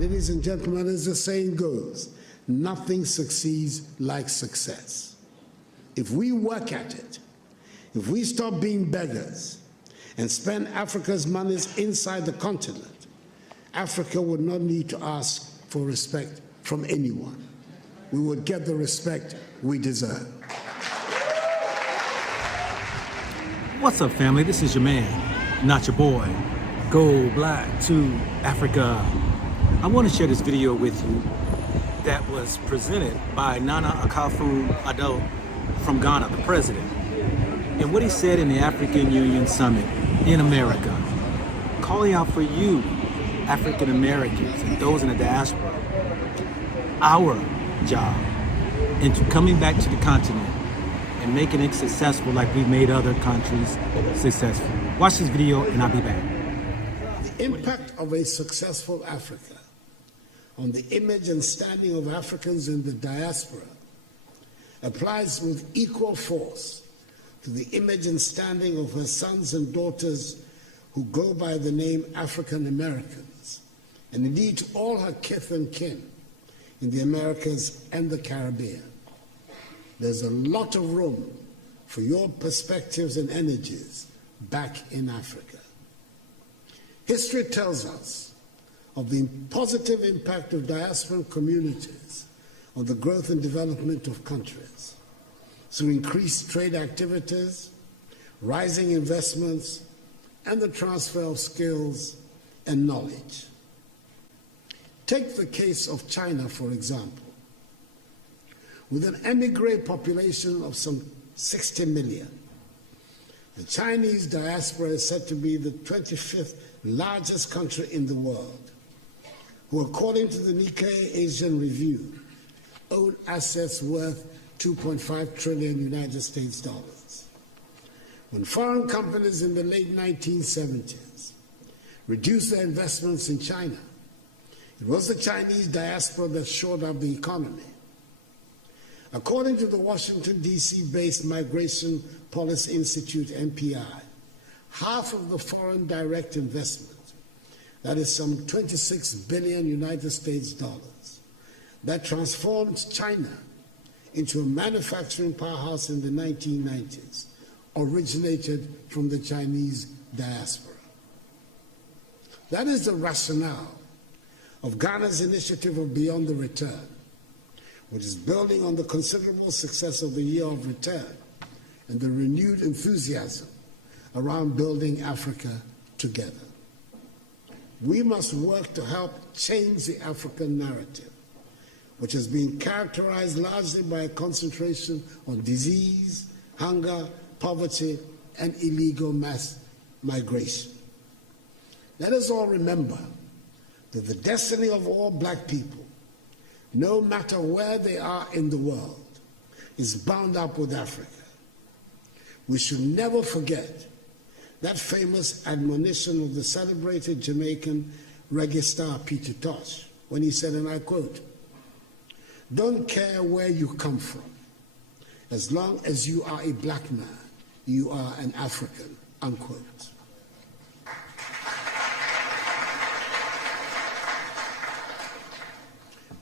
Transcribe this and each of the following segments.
Ladies and gentlemen, as the saying goes, nothing succeeds like success. If we work at it, if we stop being beggars and spend Africa's monies inside the continent, Africa would not need to ask for respect from anyone. We would get the respect we deserve. What's up, family? This is your man, not your boy. Go black to Africa. I want to share this video with you that was presented by Nana Akufo-Addo from Ghana, the president. And what he said in the African Union Summit in America, calling out for you, African Americans and those in the diaspora, our job into coming back to the continent and making it successful like we've made other countries successful. Watch this video and I'll be back. The impact of a successful Africa on the image and standing of Africans in the diaspora applies with equal force to the image and standing of her sons and daughters who go by the name African Americans, and indeed to all her kith and kin in the Americas and the Caribbean. There's a lot of room for your perspectives and energies back in Africa. History tells us of the positive impact of diasporan communities on the growth and development of countries through increased trade activities, rising investments, and the transfer of skills and knowledge. Take the case of China, for example. With an emigre population of some 60 million, the Chinese diaspora is said to be the 25th largest country in the world, who, according to the Nikkei Asian Review, own assets worth 2.5 trillion United States dollars. When foreign companies in the late 1970s reduced their investments in China, it was the Chinese diaspora that shored up the economy. According to the Washington, D.C.-based Migration Policy Institute, MPI, half of the foreign direct investment, that is some 26 billion United States dollars, that transformed China into a manufacturing powerhouse in the 1990s, originated from the Chinese diaspora. That is the rationale of Ghana's initiative of Beyond the Return, which is building on the considerable success of the Year of Return and the renewed enthusiasm around building Africa together. We must work to help change the African narrative, which has been characterized largely by a concentration on disease, hunger, poverty, and illegal mass migration. Let us all remember that the destiny of all black people, no matter where they are in the world, is bound up with Africa. We should never forget that famous admonition of the celebrated Jamaican reggae star Peter Tosh, when he said, and I quote, "Don't care where you come from. As long as you are a black man, you are an African," unquote.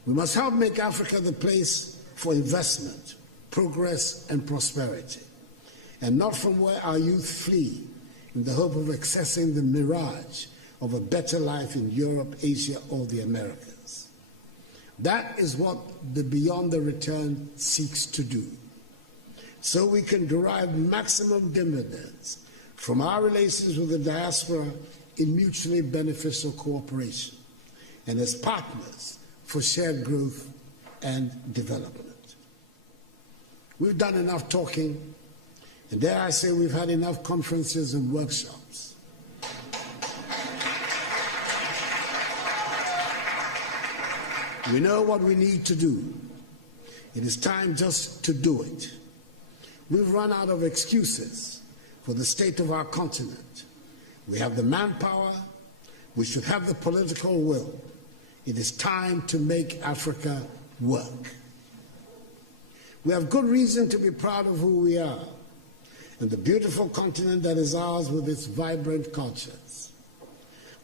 We must help make Africa the place for investment, progress, and prosperity, and not from where our youth flee in the hope of accessing the mirage of a better life in Europe, Asia, or the Americas. That is what the Beyond the Return seeks to do, so we can derive maximum dividends from our relations with the diaspora in mutually beneficial cooperation and as partners for shared growth and development. We've done enough talking, and dare I say we've had enough conferences and workshops. We know what we need to do. It is time just to do it. We've run out of excuses for the state of our continent. We have the manpower. We should have the political will. It is time to make Africa work. We have good reason to be proud of who we are and the beautiful continent that is ours with its vibrant cultures.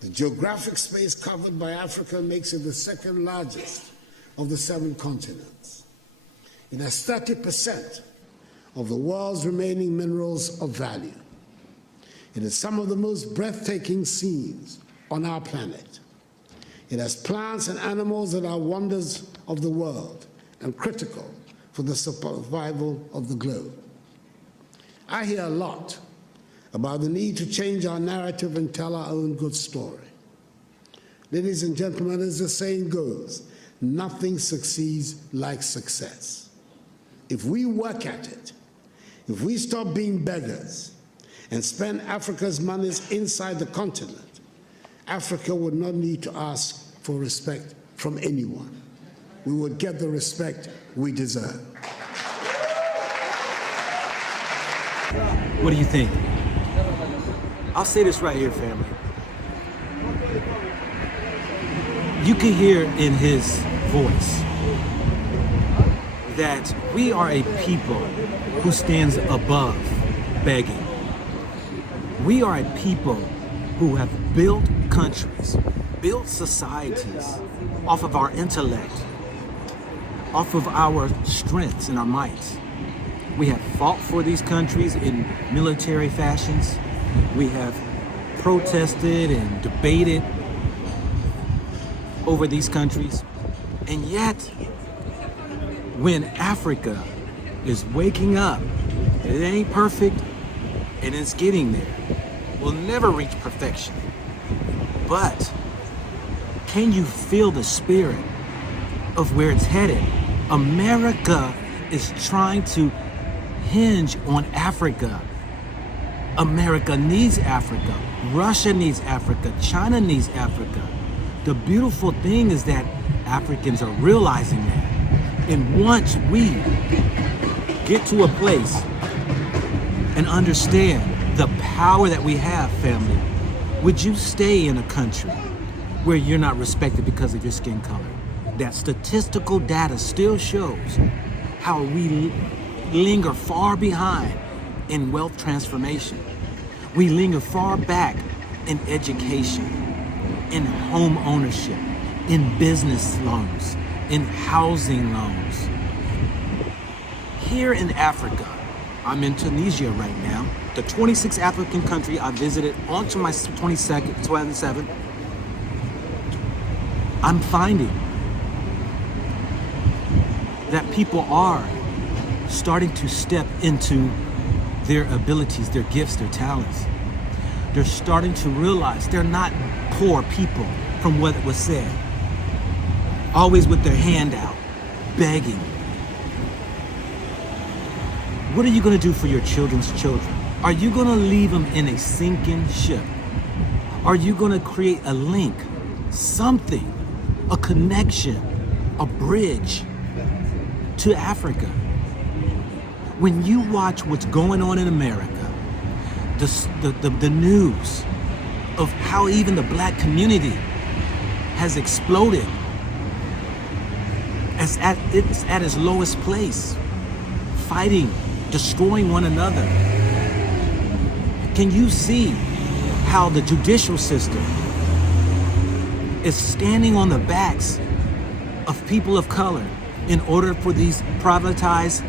The geographic space covered by Africa makes it the second largest of the 7 continents. It has 30% of the world's remaining minerals of value. It has some of the most breathtaking scenes on our planet. It has plants and animals that are wonders of the world and critical for the survival of the globe. I hear a lot about the need to change our narrative and tell our own good story. Ladies and gentlemen, as the saying goes, nothing succeeds like success. If we work at it, if we stop being beggars and spend Africa's monies inside the continent, Africa would not need to ask for respect from anyone. We would get the respect we deserve. What do you think? I'll say this right here, family. You can hear in his voice that we are a people who stands above begging. We are a people who have built countries, built societies off of our intellect, off of our strengths and our might. We have fought for these countries in military fashions. We have protested and debated over these countries. And yet, when Africa is waking up, it ain't perfect and it's getting there. We'll never reach perfection. But can you feel the spirit of where it's headed? America is trying to hinge on Africa. America needs Africa. Russia needs Africa. China needs Africa. The beautiful thing is that Africans are realizing that. And once we get to a place and understand the power that we have, family, would you stay in a country where you're not respected because of your skin color? That statistical data still shows how we linger far behind in wealth transformation. We linger far back in education, in home ownership, in business loans, in housing loans. Here in Africa, I'm in Tunisia right now, the 26th African country I visited onto my 27th. I'm finding that people are starting to step into their abilities, their gifts, their talents. They're starting to realize they're not poor people from what was said. Always with their hand out, begging. What are you going to do for your children's children? Are you going to leave them in a sinking ship? Are you going to create a link, something, a connection, a bridge to Africa? When you watch what's going on in America, the news of how even the black community has exploded, it's at its lowest place, fighting, destroying one another. Can you see how the judicial system is standing on the backs of people of color in order for these privatized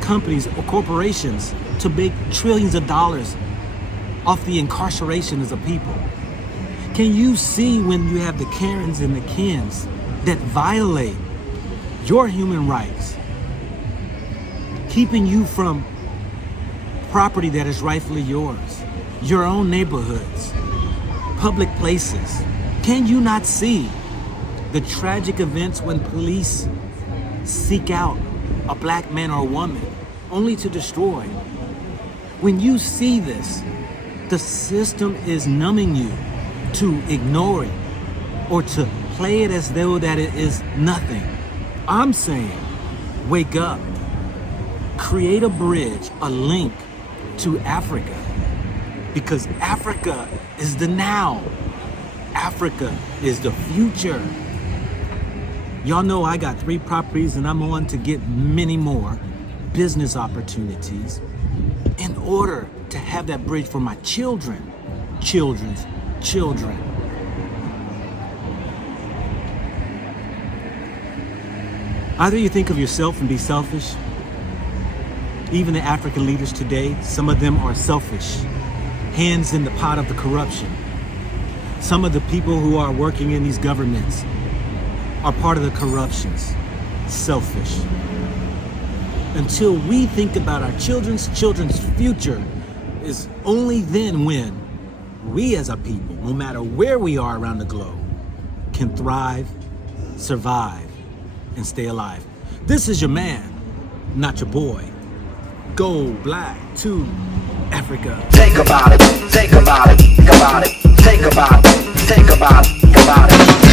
companies or corporations to make trillions of dollars off the incarcerations of people? Can you see when you have the Karens and the Kens that violate your human rights, keeping you from property that is rightfully yours, your own neighborhoods, public places? Can you not see the tragic events when police seek out a black man or a woman only to destroy? When you see this, the system is numbing you to ignore it or to play it as though that it is nothing. I'm saying, wake up, create a bridge, a link to Africa, because Africa is the now. Africa is the future. Y'all know I got 3 properties and I'm on to get many more business opportunities in order to have that bridge for my children, children's children. Either you think of yourself and be selfish. Even the African leaders today, some of them are selfish, hands in the pot of the corruption. Some of the people who are working in these governments are part of the corruptions, selfish. Until we think about our children's future is only then when we as a people, no matter where we are around the globe, can thrive, survive, and stay alive. This is your man, not your boy. Go black to Africa. Think about it, think about it, think about it, think about it, think about it, think about it.